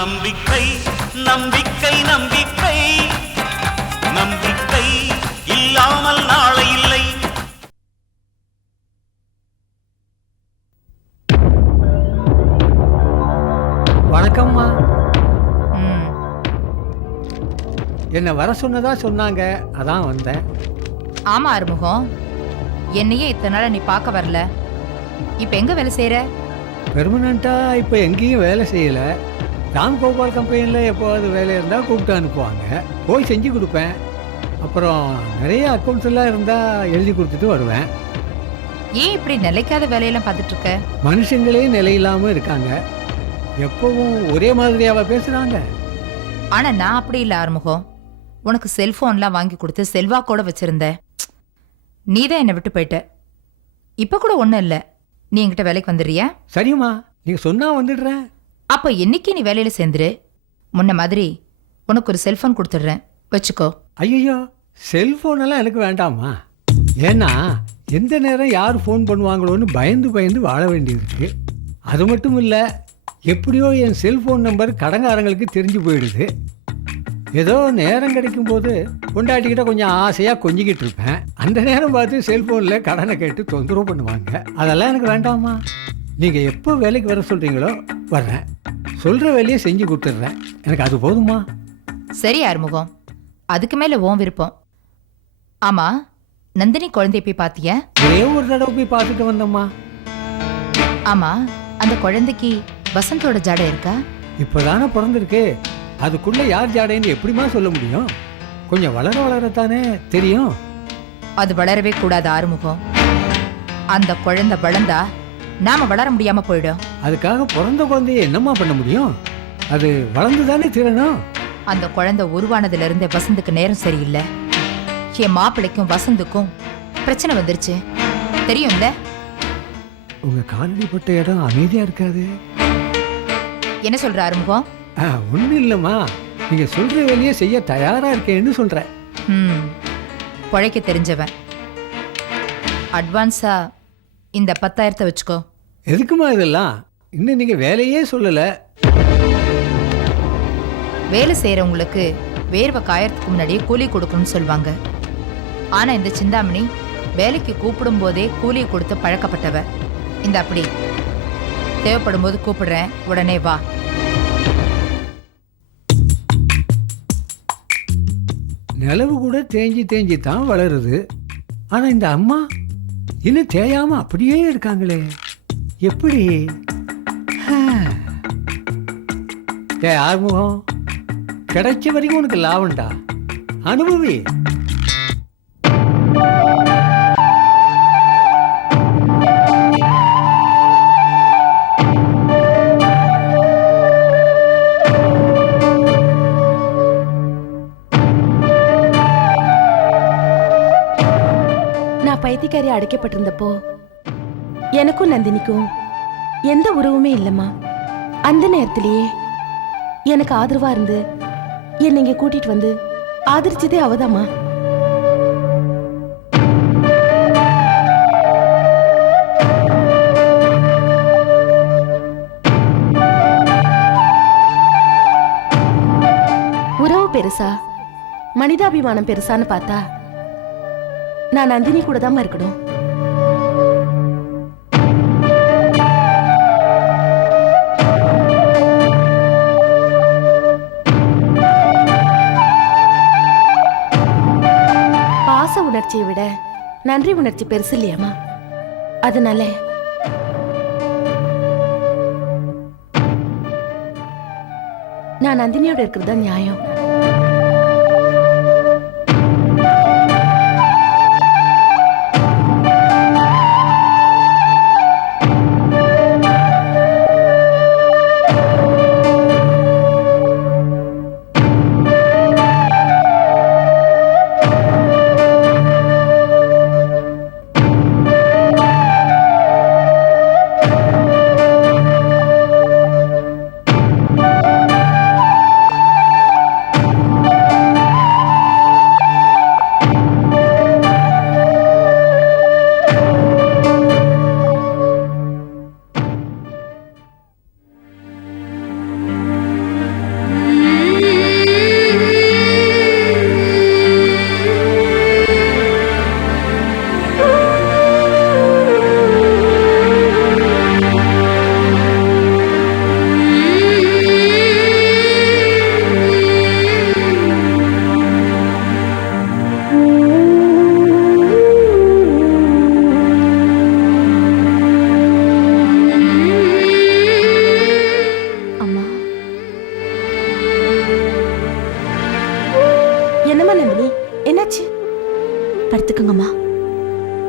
நம்பிக்கை நம்பிக்கை நம்பிக்கை நம்பிக்கை இல்லாமல் நாளை இல்லை. வணக்கம்மா. என்ன வர சொன்னதா சொன்னாங்க, அதான் வந்தேன். ஆமா ஆறுமுகம், என்னையே இத்தனை நாள நீ பார்க்க வரல. இப்ப எங்க வேலை செய்யற? பெர்மனண்டா இப்ப எங்கேயும் வேலை செய்யல. ராம்கோபால் கம்பெனியில் எப்போது வேலை இருந்தால் கூப்பிட்டு அனுப்புவாங்க, போய் செஞ்சு கொடுப்பேன். அப்புறம் நிறைய அக்கௌண்ட்ஸ் எல்லாம் இருந்தால் எழுதி கொடுத்துட்டு வருவேன். ஏன் இப்படி நிலைக்காத வேலையெல்லாம் பார்த்துட்டு இருக்க? மனுஷங்களே நிலையில்லாமல் இருக்காங்க, எப்பவும் ஒரே மாதிரியாவா பேசுகிறாங்க. ஆனா நான் அப்படி இல்லை ஆறுமுகம். உனக்கு செல்போன்லாம் வாங்கி கொடுத்து செல்வாக்கோட வச்சிருந்த. நீ தான் என்னை விட்டு போயிட்ட. இப்ப கூட ஒன்றும் இல்லை. நீ என்கிட்ட வேலைக்கு வந்துடுறியா? சரிம்மா, நீங்கள் சொன்னால் வந்துடுறேன். அப்போ என்னைக்கு நீ வேலையில சேர்ந்துரு. முன்ன மாதிரி உனக்கு ஒரு செல்போன் கொடுத்துடுறேன், வச்சுக்கோ. ஐயோ, செல்ஃபோனெல்லாம் எனக்கு வேண்டாமா. ஏன்னா எந்த நேரம் யார் ஃபோன் பண்ணுவாங்களோன்னு பயந்து பயந்து வாழ வேண்டியிருக்கு. அது மட்டும் இல்லை, எப்படியோ என் செல்ஃபோன் நம்பர் கடங்காரங்களுக்கு தெரிஞ்சு போயிடுது. ஏதோ நேரம் கிடைக்கும்போது கொண்டாட்டிக்கிட்ட கொஞ்சம் ஆசையாக கொஞ்சிக்கிட்டு இருப்பேன். அந்த நேரம் பார்த்து செல்ஃபோனில் கடனை கேட்டு தொந்தரவு பண்ணுவாங்க. அதெல்லாம் எனக்கு வேண்டாமா. நீங்கள் எப்போ வேலைக்கு வர சொல்கிறீங்களோ வர்றேன், சொல்கிற வேலையை செஞ்சு கொடுத்துட்றேன். எனக்கு அது போதுமா? சரி ஆறுமுகம், அதுக்கு மேலே உன் விருப்பம். ஆமா, நந்தினி குழந்தைய போய் பார்த்தியா? ஒரே ஒரு தடவை போய் பார்த்துட்டு வந்தோம்மா. ஆமா, அந்த குழந்தைக்கு வசந்தோட ஜாடை இருக்கா? இப்போதானே பிறந்திருக்கு, அதுக்குள்ளே யார் ஜாடைன்னு எப்படிமா சொல்ல முடியும்? கொஞ்சம் வளர வளரத்தானே தெரியும். அது வளரவே கூடாது ஆறுமுகம். அந்த குழந்தை வளர்ந்தா நாம வளர முடியாம போயிடும். அதுக்காக பிறந்த குழந்தைய என்னம்மா பண்ண முடியும்? அது வளர்ந்து தானே தீரணும். அந்த குழந்தை உருவானதுல இருந்தே வசந்துக்கு நேரம் சரியில்லை. என் மாப்பிள்ளைக்கும் வசந்துக்கும் பிரச்சனை வந்துருச்சு, தெரியும்ல? உங்க காலடிப்பட்ட இடம் அமைதியா இருக்காது. என்ன சொல்ற ஆறுமுகம்? ஒன்றும் இல்லைம்மா, நீங்க சொல்ற வேலையை செய்ய தயாரா இருக்கேன்னு சொல்றேன். பொழைக்க தெரிஞ்சவன். அட்வான்ஸா இந்த 10,000 வச்சுக்கோ. எதுக்குமா இதெல்லாம்? இன்னும் நீங்க வேலையே சொல்லல. வேலை செய்யறவங்களுக்கு வேர்வை காயறதுக்கு முன்னாடியே கூலி கொடுக்கணும்னு சொல்லுவாங்க. ஆனா இந்த சிந்தாமணி வேலைக்கு கூப்பிடும் போதே கூலி கொடுத்து பழக்கப்பட்டவ. இந்த அப்படி தேவைப்படும் போது கூப்பிடுறேன், உடனே வா. நிலவு கூட தேஞ்சி தேஞ்சி தான் வளருது. ஆனா இந்த அம்மா இன்னும் தேயாம அப்படியே இருக்காங்களே, எப்படி? ஆறுமுகம், கிடைச்ச வரைக்கும் உனக்கு லாபம்டா, அனுபவி. பைத்தியக்காரி அடைக்கப்பட்டிருந்தப்போ எனக்கும் நந்தினிக்கும் எந்த உறவுமே இல்லம்மா. அந்த நேரத்திலேயே எனக்கு ஆதரவா இருந்து என்னை இங்க கூட்டிட்டு வந்து ஆதரிச்சதே அவதாம்மா. உறவு பெருசா மனிதாபிமானம் பெருசான்னு பார்த்தா நான் நந்தினி கூட தான் இருக்கணும். பாச உணர்ச்சியை விட நன்றி உணர்ச்சி பெருசு இல்லையாமா? அதனால நான் நந்தினியோட இருக்கிறது தான் நியாயம்.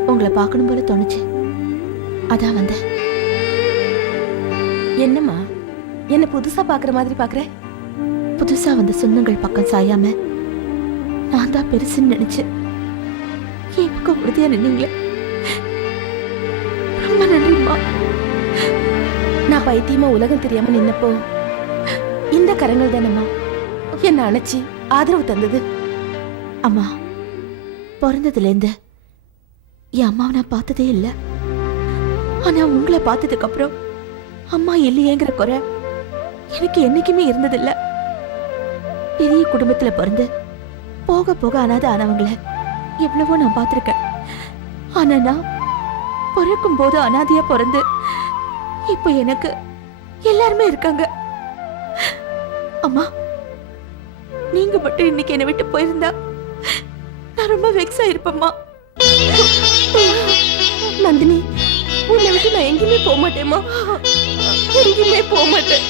உங்களை பார்க்கணும் போல தோணுச்சு, அதான் வந்தேன். என்னம்மா என்ன புதுசா பாக்குற மாதிரி பாக்குற? புதுசா வந்த சொந்தங்கள் பக்கம் சாயாம நான் தான் பெருசுன்னு நினைச்சேன். என் பக்கம் உறுதியா நின்னீங்களே, ரொம்ப நன்றிம்மா. நான் பைத்தியமா உலகம் தெரியாம நின்னப்போ இந்த கரங்கள் தானம்மா என்ன அணைச்சி ஆதரவு தந்தது. அம்மா, பிறந்ததுலேருந்து என் அம்மாவை நான் பார்த்ததே இல்லை. ஆனா உங்களை பார்த்ததுக்கு அப்புறம் அம்மா இல்லையேங்கிற குறை எனக்கு என்னைக்குமே இருந்ததில்லை. பெரிய குடும்பத்துல பிறந்து போக போக அனாதை ஆனவங்கள எவ்வளவோ நான் பார்த்திருக்கேன். ஆனா நான் பிறக்கும் போது அனாதையா பிறந்து இப்போ எனக்கு எல்லாருமே இருக்காங்க. அம்மா, நீங்க மட்டும் இன்னைக்கு என்னை விட்டு போயிருந்தா நான் ரொம்ப வெக்ஸா இருப்பேம்மா. நந்தினி, உன்னை விட்டு நான் எங்கேயுமே போக மாட்டேம்மா, எங்கேயுமே போக மாட்டேன்.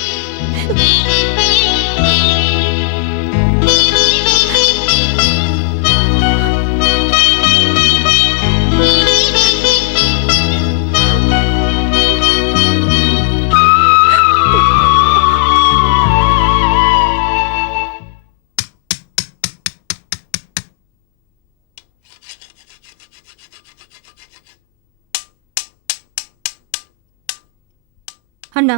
அண்ணா,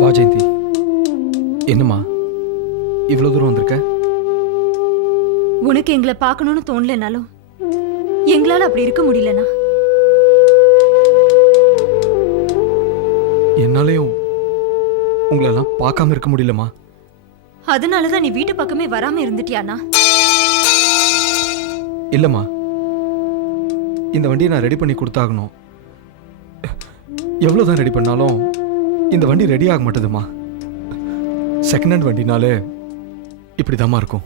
வா ஜெயந்தி. என்னம்மா இவ்வளோ தூரம் வந்திருக்க? உனக்கு எங்களை பார்க்கணும்னு தோணலனாலும் எங்களால அப்படி இருக்க முடியலண்ணா. என்னாலையும் உங்களெல்லாம் பார்க்காம இருக்க முடியலம்மா. அதனாலதான் நீ வீட்டு பக்கமே வராம இருந்துட்டியாண்ணா? இல்லைம்மா, இந்த வண்டியை நான் ரெடி பண்ணி கொடுத்தாகணும். எவ்வளோதான் ரெடி பண்ணாலும் இந்த வண்டி ரெடி ஆக மாட்டேதுமா. செகண்ட் ஹேண்ட் வண்டினாலே இப்படிதாம்மா இருக்கும்.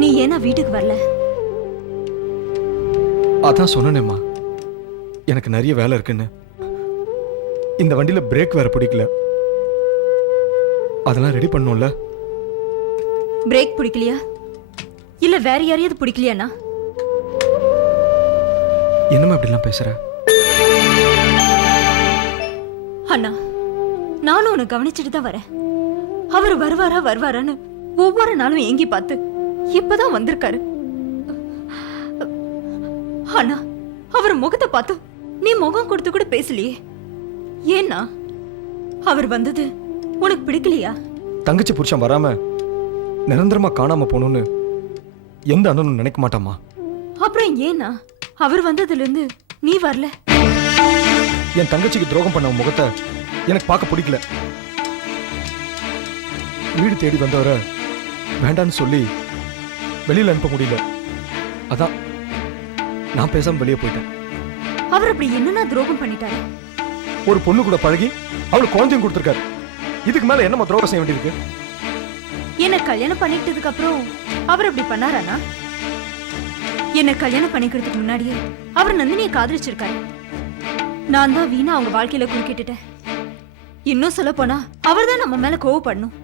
நீ ஏன்னா வீட்டுக்கு வரல? அதான் சொன்னேம்மா, எனக்கு நிறைய வேலை இருக்குன்னு. இந்த வண்டியில பிரேக் வேற பிடிக்கல, அதெல்லாம் ரெடி பண்ணோம்ல. பிரேக் பிடிக்கலையா இல்ல வேற யாரையாவது பிடிக்கலையாண்ணா? என்னம்மா இப்படிலாம் பேசுற? அண்ணா, நானும் உன்னை கவனிச்சுட்டு தான் வரேன். அவர் வருவாரான்னு ஒவ்வொரு நாளும் ஏங்கி பார்த்து இப்பதான் வந்திருக்காரு. அண்ணா, அவர் முகத்தை பார்த்து நீ முகம் கொடுத்து கூட பேசலையே. ஏன்னா அவர் வந்தது உனக்கு பிடிக்கலையா? தங்கச்சி புருஷன் வராம நிரந்தரமா காணாம போகணும்னு எந்த அண்ணனும் நினைக்க மாட்டாமா. அப்புறம் ஏன்னா அவர் வந்ததுல இருந்து நீ வரல? என் தங்கச்சிக்கு துரோகம் பண்ண முகத்தை எனக்கு பார்க்க பிடிக்கல. வீடு தேடி வந்தவரை வேண்டான்னு சொல்லி வெளியில அனுப்ப முடியல. அதான் நான் பேசாம வெளியே போயிட்டேன். அவர் அப்படி என்னன்னா துரோகம் பண்ணிட்டாரு? ஒரு பொண்ணு கூட பழகி அவளுக்கு குழந்தையும் கொடுத்துருக்காரு. இதுக்கு மேல என்னமா துரோகம் செய்ய வேண்டியிருக்கு? என்ன கல்யாணம் பண்ணிக்கிட்டதுக்கு அப்புறம் அவர் அப்படி பண்ணாரானா? என்ன கல்யாணம் பண்ணிக்கிறதுக்கு முன்னாடியே அவர் நந்தினியை காதலிச்சிருக்காரு. நான் தான் வீணா அவங்க வாழ்க்கையில குறுக்கிட்டுட்டேன். இன்னும் சொல்ல போனா அவர் தான் நம்ம மேல கோவப்படணும்.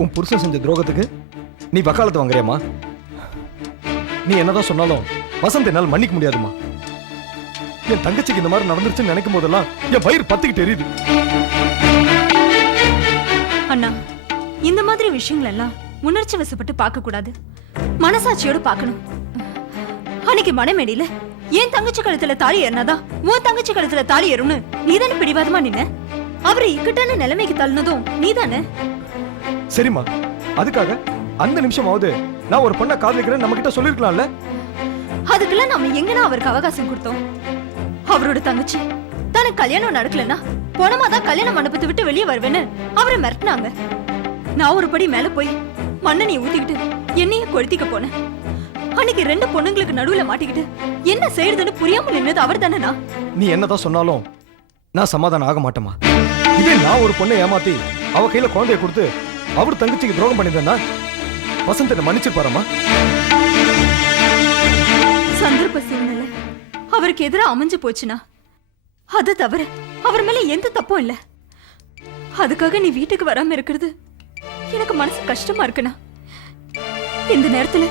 உன் புருஷன் செஞ்ச துரோகத்துக்கு நீ வக்காலத்து வாங்குறியாமா? நீ என்னதான் சொன்னாலும் வசந்த் என்னால் மன்னிக்க முடியாதுமா. என் தங்கச்சிக்கு இந்த மாதிரி நடந்துருச்சுன்னு நினைக்கும் போதெல்லாம் என் வயிறு பத்திக்கிட்டு எரியுது. அண்ணா, இந்த மாதிரி விஷயங்கள் எல்லாம் உணர்ச்சி வசப்பட்டு பார்க்க கூடாது, மனசாட்சியோட பார்க்கணும். அன்னைக்கு மனமேடையில என் தங்கச்சி கழுத்துல தாலி ஏறினாதான் உன் தங்கச்சி கழுத்துல தாலி ஏறும்னு நீதானே பிடிவாதமா நின்ன. அவரை இக்கட்டான நிலைமைக்கு தள்ளினதும் நீதானே. சரிம்மா, அதுக்காக அந்த நிமிஷமாவது நான் ஒரு பொண்ணை காதலிக்கிறேன் நம்ம கிட்ட சொல்லிருக்கலாம்ல. அதுக்கெல்லாம் நம்ம எங்கன்னா அவருக்கு அவகாசம் கொடுத்தோம்? அவரோட தங்கச்சி தனக்கு கல்யாணம் நடக்கலன்னா போனமாதான் கல்யாண மண்டபத்தை விட்டு வெளியே வருவேன்னு அவரை மிரட்டினாங்க. நான் ஒரு படி மேல போய் மண்ணெண்ணெயை ஊத்திக்கிட்டு என்னைய கொளுத்திக்க போனேன். அன்னைக்கு ரெண்டு பொண்ணுங்களுக்கு நடுவுல மாட்டிக்கிட்டு என்ன செய்யறதுன்னு புரியாம நின்னது அவர் தானேனா? நீ என்னதான் சொன்னாலும் நான் சமாதானம் ஆக மாட்டேமா. இதே நான் ஒரு பொண்ணை ஏமாத்தி அவ கையில குழந்தைய கொடுத்து அவர் தங்கச்சிக்கு துரோகம் பண்ணிருந்தேன்னா வசந்த் என்ன மன்னிச்சிருப்பாரம்மா? சந்தர்ப்ப சூழ்நிலை அவருக்கு எதிராக அமைஞ்சு போச்சுன்னா அதை தவிர அவர் மேல எந்த தப்பும் இல்ல. அதுக்காக நீ வீட்டுக்கு வராம இருக்கிறது எனக்கு மனசு கஷ்டமா இருக்குண்ணா. இந்த நேரத்துல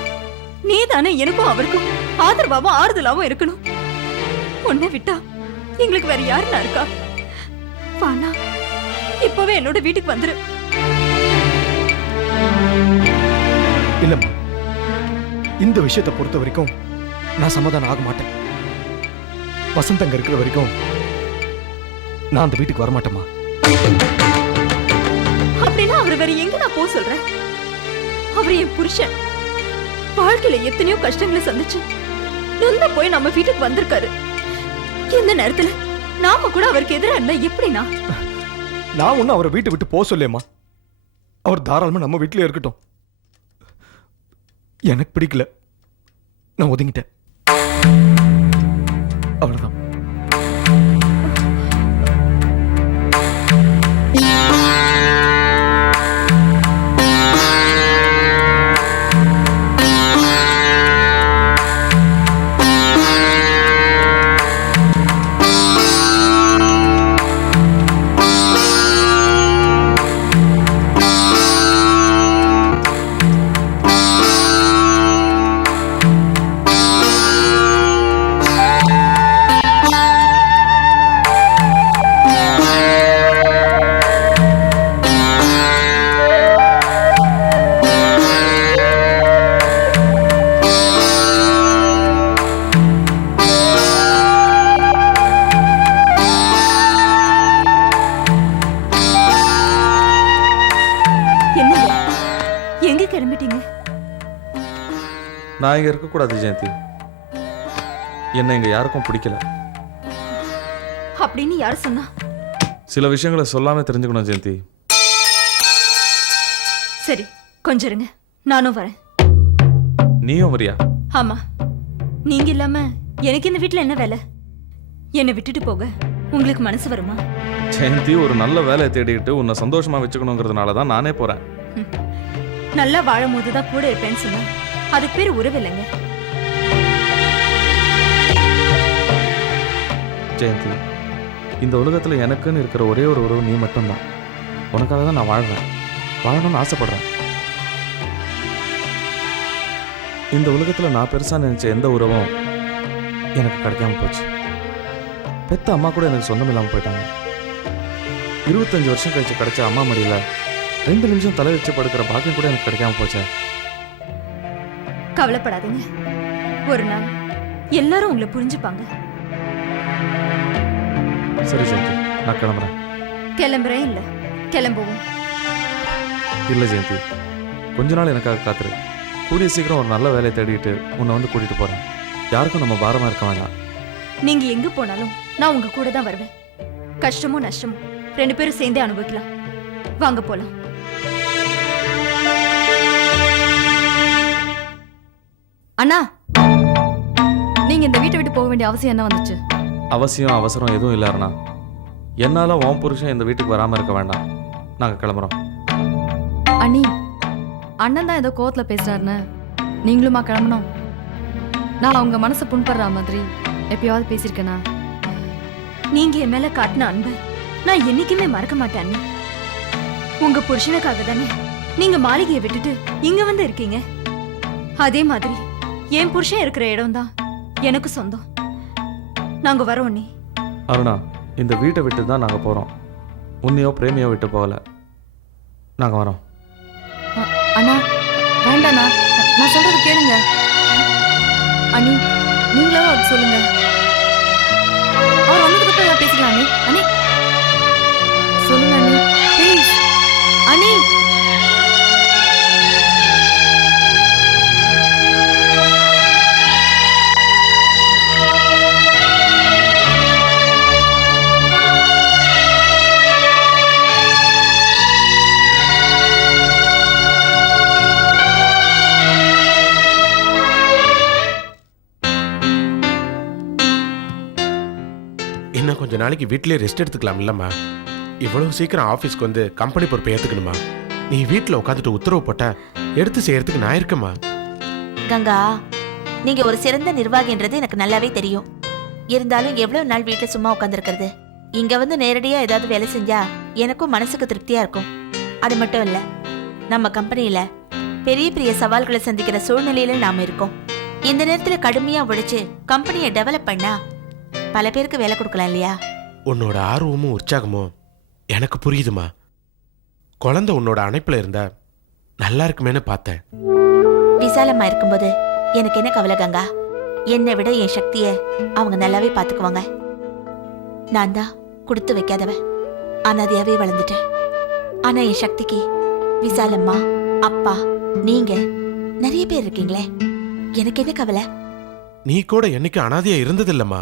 நீ தானே எனக்கும் அவருக்கும் ஆதரவாவும் ஆறுதலாவும் இருக்கணும். உன்னை விட்டா எங்களுக்கு வேற யாருன்னா இருக்கா? வாண்ணா, இப்பவே என்னோட வீட்டுக்கு வந்துரு. இல்லம்மா, இந்த விஷயத்தை பொறுத்த வரைக்கும் நான் சமாதானம் ஆக மாட்டேன். வசந்த் அங்க இருக்கிற வரைக்கும் நான் அந்த வீட்டுக்கு வரமாட்டேம்மா. அப்படின்னா அவர் வேற எங்க நான் போக சொல்றேன்? அவர் என் புருஷன். வாழ்க்கையில எத்தனையோ கஷ்டங்களை சந்திச்சு நொந்த போய் நம்ம வீட்டுக்கு வந்திருக்காரு. இந்த நேரத்துல நாம கூட அவருக்கு எதிராக இருந்தா எப்படின்னா? நான் ஒன்னும் அவரை வீட்டை விட்டு போக சொல்லேம்மா. அவர் தாராளமா நம்ம வீட்டிலே இருக்கட்டும். எனக்கு பிடிக்கல, நான் ஒதுங்கிட்டேன். அவ்வளவுதான். என்னங்க எங்க கிளம்பிட்டீங்க? நான் இங்கே இருக்கக்கூடாது ஜெயந்தி. என்னை இங்கே யாருக்கும் பிடிக்கல. அப்படின்னு யார் சொன்னா? சில விஷயங்களை சொல்லாம தெரிஞ்சுக்கணும் ஜெயந்தி. சரி, கொஞ்சம் இருங்க, நானும் வரேன். நீயும் வரியா? ஆமா, நீங்க இல்லாம எனக்கு இந்த வீட்டுல என்ன வேலை? என்னை விட்டுட்டு போக உங்களுக்கு மனசு வருமா? ஜெயந்தி, ஒரு நல்ல வேலையை தேடிக்கிட்டு உன்னை சந்தோஷமா வச்சுக்கணுங்கிறதுனால தான் நானே போறேன். நல்லா வாழும் போதுதான் கூட இருப்பேன்னு சொன்னா அதுக்கு பேர் உறவு இல்லைங்க. ஜெயந்தி, இந்த உலகத்துல எனக்குன்னு இருக்கிற ஒரே ஒரு உறவு நீ மட்டும்தான். உனக்காக தான் நான் வாழ்றேன், வாழணும்னு ஆசைப்படுறேன். இந்த உலகத்துல நான் பெருசா நினைச்ச எந்த உறவும் எனக்கு கிடைக்காம போச்சு. பெத்த அம்மா கூட எனக்கு சொந்தம் இல்லாமல் போயிட்டாங்க. 25 வருஷம் கழிச்சு கிடைச்ச அம்மா மடியில 2 நிமிஷம் தலை வச்சு படுக்கிற பாக்கியம் கூட எனக்கு கிடைக்காம போச்சே. கவலைப்படாதீங்க, ஒரு நாள் எல்லாரும் உங்களை புரிஞ்சுப்பாங்க. சரி ஜெயந்தி, நான் கிளம்புறேன். கிளம்புறேன் இல்ல, கிளம்புவோம். இல்லை ஜெயந்தி, கொஞ்ச நாள் எனக்காக காத்துரு. கூடிய சீக்கிரம் ஒரு நல்ல வேலையை தேடிட்டு உன்னை வந்து கூட்டிட்டு போறேன். யாருக்கும் நம்ம பாரமா இருக்க வேண்டாம். நீங்க எங்க போனாலும் நான் உங்க கூட தான் வருவேன். கஷ்டமோ நஷ்டமோ 2 பேரும் சேர்ந்தே அனுபவிக்கலாம். வாங்க போலாம். அண்ணா, நீங்க இந்த வீட்டை விட்டு போக வேண்டிய அவசியம் என்ன வந்துச்சு? அவசியம் அவசரம் எதுவும் இல்லைண்ணா. என்னால உன் புருஷன் இந்த வீட்டுக்கு வராம இருக்க வேண்டாம். நாங்க கிளம்புறோம். அண்ணி, அண்ணன் தான் ஏதோ கோவத்துல பேசுறாருன்னு நீங்களுமா கிளம்பணும்? நான் உங்க மனசை புண்படுற மாதிரி எப்பயாவது பேசியிருக்கேனா? நீங்க என் மேல காட்டின அன்பு நான் என்னைக்குமே மறக்க மாட்டேன் அண்ணி. உங்க புருஷனுக்காக தானே நீங்க மாளிகையை விட்டுட்டு இங்க வந்து இருக்கீங்க. அதே மாதிரி என் புருஷன் இருக்கிற இடம் தான் எனக்கு சொந்தம். நாங்க வரோம் அண்ணி. அருணா, இந்த வீட்டை விட்டு தான் நாங்க போறோம். உன்னையோ பிரேமியோ விட்டு போகல. நாங்க வரோம். அண்ணா வேண்டாண்ணா, நான் சொல்றது கேளுங்க. அண்ணி, நீங்களே அவருக்கு சொல்லுங்க. அவர் வந்ததுக்கு அப்புறம் நான் பேசிக்கலாம் அண்ணி. அண்ணி சொல்லுங்க அண்ணி, ப்ளீஸ். அண்ணி, இன்னும் கொஞ்ச நாளைக்கு வீட்டிலேயே ரெஸ்ட் எடுத்துக்கலாம் இல்லம்மா? இவ்வளவு சீக்கிரம் ஆஃபீஸ்க்கு வந்து கம்பெனி பொறுப்பை ஏற்றுக்கணுமா? நீ வீட்டில் உட்காந்துட்டு உத்தரவு போட்ட எடுத்து செய்யறதுக்கு நான் இருக்கேம்மா. கங்கா, நீங்க ஒரு சிறந்த நிர்வாகின்றது எனக்கு நல்லாவே தெரியும். இருந்தாலும் எவ்வளவு நாள் வீட்டுல சும்மா உட்காந்துருக்கிறது? இங்க வந்து நேரடியா ஏதாவது வேலை செஞ்சா எனக்கும் மனசுக்கு திருப்தியா இருக்கும். அது மட்டும் இல்ல, நம்ம கம்பெனியில பெரிய பெரிய சவால்களை சந்திக்கிற சூழ்நிலையில நாம இருக்கோம். இந்த நேரத்துல கடுமையா உழைச்சு கம்பெனியை டெவலப் பண்ணா பல பேருக்கு வேலை கொடுக்கலாம் இல்லையா? உன்னோட ஆர்வமும் உற்சாகமும் எனக்கு புரியுதுமா. குழந்தை உன்னோட அணைப்புல இருந்தா நல்லா இருக்குமேன்னு பார்த்தேன். விசாலமா இருக்கும்போது எனக்கு என்ன கவலை கங்கா? என்னை விட என் சக்திய அவங்க நல்லாவே பாத்துக்குவாங்க. நான் தான் கொடுத்து வைக்காதவ, அனாதையாவே வளர்ந்துட்டேன். ஆனா என் சக்திக்கு விசாலம்மா, அப்பா, நீங்க நிறைய பேர் இருக்கீங்களே. எனக்கு என்ன கவலை? நீ கூட என்னைக்கு அனாதையா இருந்ததில்லம்மா.